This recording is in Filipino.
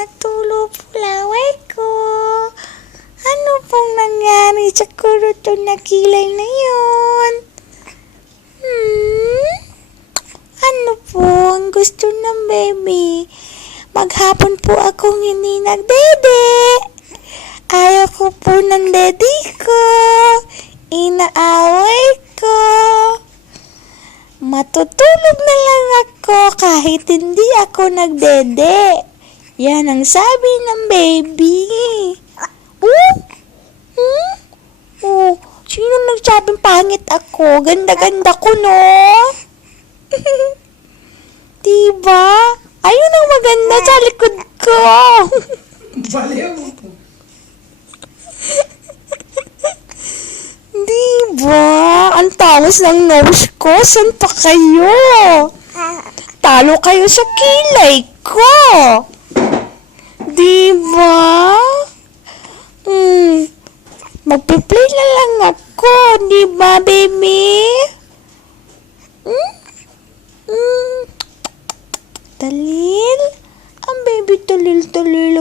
nagtulo po laway ko. Ano pong nangyari sa kurutong na kilay na yun? Ano po ang gusto ng baby? Maghapon po akong hindi nagdede. Ayaw ko po ng daddy ko. Inaaway ko. Matutulog na lang ako kahit hindi ako nagdede. Yan ang sabi ng baby. Sino nagsabing pangit ako? Ganda-ganda ko, no? Diba? Ayun ang maganda sa likod ko. Baliw. Diba? Ang tawas ng nose ko. San pa kayo? Talo kayo sa kilay ko. Diba? Magpe-play na lang ako. Diba, baby? Talil? Ang baby talil-talil